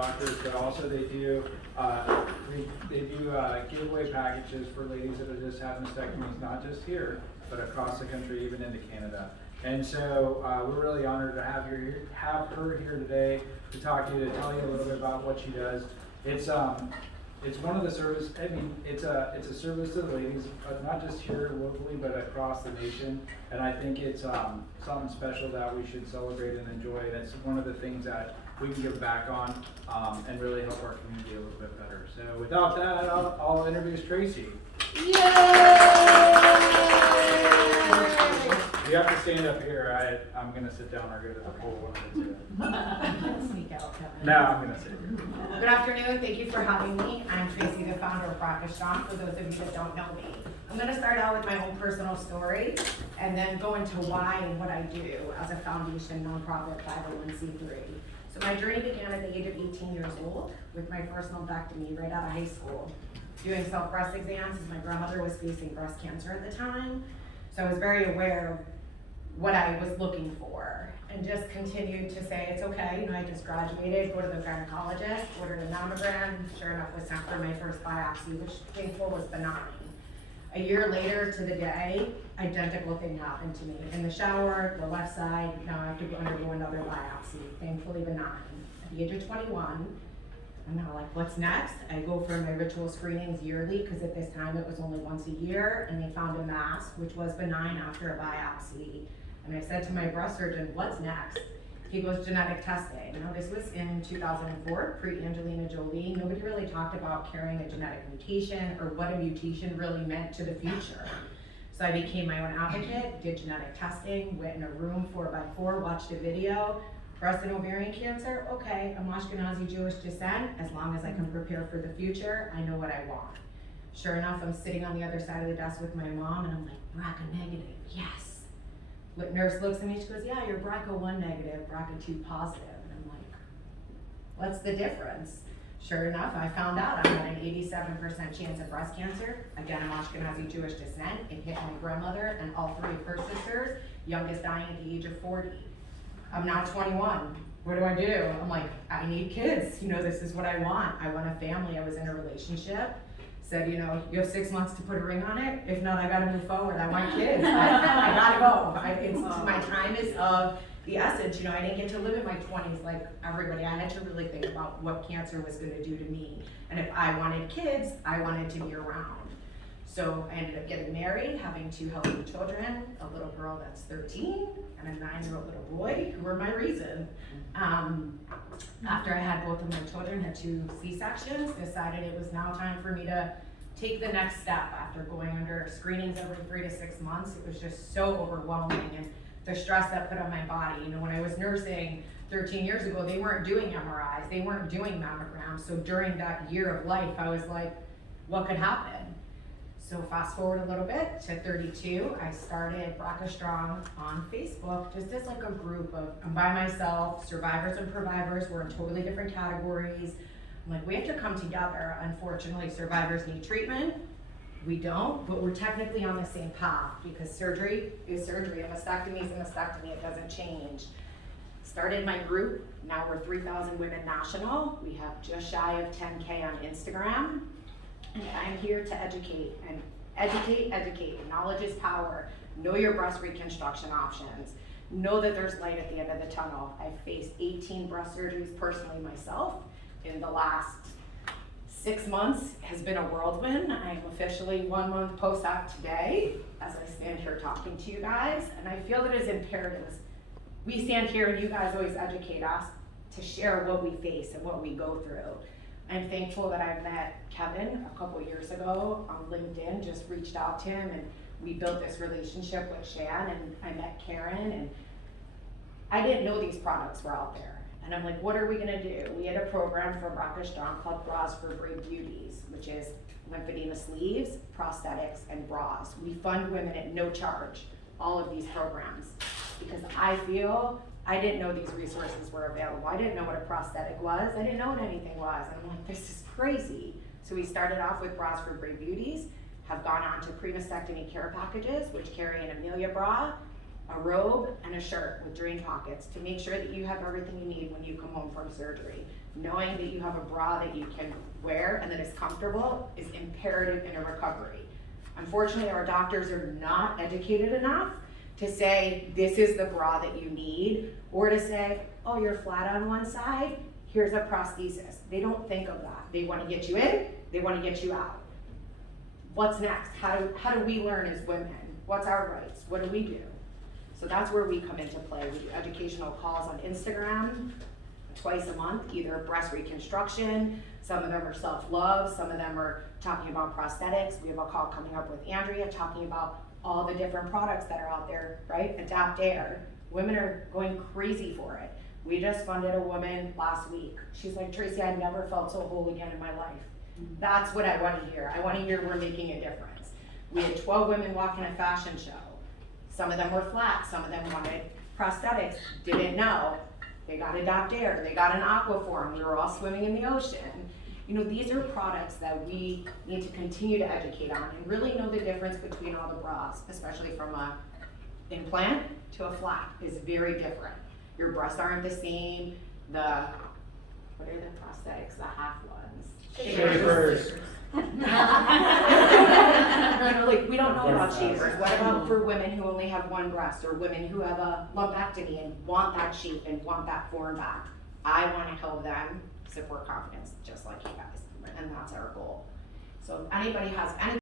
doctors, but also they do giveaway packages for ladies that are just having mastectomies, not just here, but across the country, even into Canada. And so we're really honored to have her here today to talk to you, to tell you a little bit about what she does. It's one of the service. I mean, it's a service to the ladies, not just here locally, but across the nation. And I think it's something special that we should celebrate and enjoy. And it's one of the things that we can give back on and really help our community a little bit better. So without that, I'll introduce Tracy. Yay! You have to stand up here. I'm going to sit down or go to the pool. One of the two. Sneak out, Kevin. No, I'm going to sit here. Good afternoon. Thank you for having me. I'm Tracy, the founder of BRCASTRONG, for those of you that don't know me. I'm going to start out with my own personal story and then go into why and what I do as a foundation nonprofit 501c3. So my journey began at the age of 18 years old with my first lumpectomy right out of high school. Doing self-breast exams as my grandmother was facing breast cancer at the time. So I was very aware of what I was looking for and just continued to say, it's okay, I just graduated, go to the gynecologist, ordered a mammogram, sure enough was sent for my first biopsy, which thankful was benign. A year later to the day, identical thing happened to me. In the shower, the left side, now I have to undergo another biopsy, thankfully benign. At the age of 21, I'm now like, what's next? I go for my ritual screenings yearly, because at this time it was only once a year, and they found a mass, which was benign after a biopsy. And I said to my breast surgeon, what's next? He goes, genetic testing. Now this was in 2004, pre-Angelina Jolie. Nobody really talked about carrying a genetic mutation or what a mutation really meant to the future. So I became my own advocate, did genetic testing, went in a room 4x4, watched a video. Breast and ovarian cancer, okay, I'm Ashkenazi Jewish descent. As long as I can prepare for the future, I know what I want. Sure enough, I'm sitting on the other side of the desk with my mom and I'm like, BRCA negative, yes. The nurse looks at me, she goes, yeah, you're BRCA1 negative, BRCA2 positive. And I'm like, what's the difference? Sure enough, I found out I had an 87% chance of breast cancer. Again, I'm Ashkenazi Jewish descent. It hit my grandmother and all three of her sisters, youngest dying at the age of 40. I'm now 21. What do I do? I'm like, I need kids. This is what I want. I want a family. I was in a relationship. Said, you have 6 months to put a ring on it. If not, I gotta move forward. I want kids. I gotta go. My time is of the essence. I didn't get to live in my 20s like everybody. I had to really think about what cancer was gonna do to me. And if I wanted kids, I wanted to be around. So I ended up getting married, having 2 healthy children, a little girl that's 13 and a 9-year-old little boy, who were my reason. After I had both of my children, had 2 C-sections, decided it was now time for me to take the next step. After going under screenings every 3 to 6 months, it was just so overwhelming, and the stress that put on my body. When I was nursing 13 years ago, they weren't doing MRIs, they weren't doing mammograms. So during that year of life, I was like, what could happen? So fast forward a little bit to 32, I started BRCASTRONG on Facebook, just as like a group of, I'm by myself, survivors and survivors, we're in totally different categories. I'm like, we have to come together. Unfortunately, survivors need treatment. We don't, but we're technically on the same path, because surgery is surgery, a mastectomy is a mastectomy, it doesn't change. Started my group, now we're 3,000 Women National. We have just shy of 10K on Instagram. And I'm here to educate and educate. Knowledge is power. Know your breast reconstruction options. Know that there's light at the end of the tunnel. I've faced 18 breast surgeries personally myself. In the last 6 months has been a whirlwind. I'm officially 1 month post-op today as I stand here talking to you guys. And I feel that it's imperative. We stand here and you guys always educate us to share what we face and what we go through. I'm thankful that I met Kevin a couple years ago on LinkedIn, just reached out to him, and we built this relationship with Shan, and I met Karen, and I didn't know these products were out there. And I'm like, what are we gonna do? We had a program for BRCASTRONG called Bras for Brave Beauties, which is lymphedema sleeves, prosthetics, and bras. We fund women at no charge, all of these programs, because I feel I didn't know these resources were available. I didn't know what a prosthetic was. I didn't know what anything was. And I'm like, this is crazy. So we started off with Bras for Brave Beauties, have gone on to pre-mastectomy care packages, which carry an Amelia bra, a robe and a shirt with drain pockets to make sure that you have everything you need when you come home from surgery. Knowing that you have a bra that you can wear and that is comfortable is imperative in a recovery. Unfortunately, our doctors are not educated enough to say, this is the bra that you need, or to say, oh, you're flat on one side, here's a prosthesis. They don't think of that. They want to get you in, they want to get you out. What's next? How do we learn as women? What's our rights? What do we do? So that's where we come into play. We do educational calls on Instagram twice a month, either breast reconstruction, some of them are self-love, some of them are talking about prosthetics. We have a call coming up with Andrea talking about all the different products that are out there, right? Adapt Air. Women are going crazy for it. We just funded a woman last week. She's like, Tracy, I never felt so whole again in my life. That's what I want to hear. I want to hear we're making a difference. We had 12 women walk in a fashion show. Some of them were flat, some of them wanted prosthetics, didn't know. They got Adapt Air, they got an Aquaform, we were all swimming in the ocean. You know, these are products that we need to continue to educate on and really know the difference between all the bras, especially from a implant to a flat is very different. Your breasts aren't the same, what are the prosthetics, the half ones? Shapers. You know, like, we don't know about shapers. What about for women who only have one breast, or women who have a lumpectomy and want that shape and want that form back? I want to help them support confidence just like you guys, and that's our goal. So if anybody has any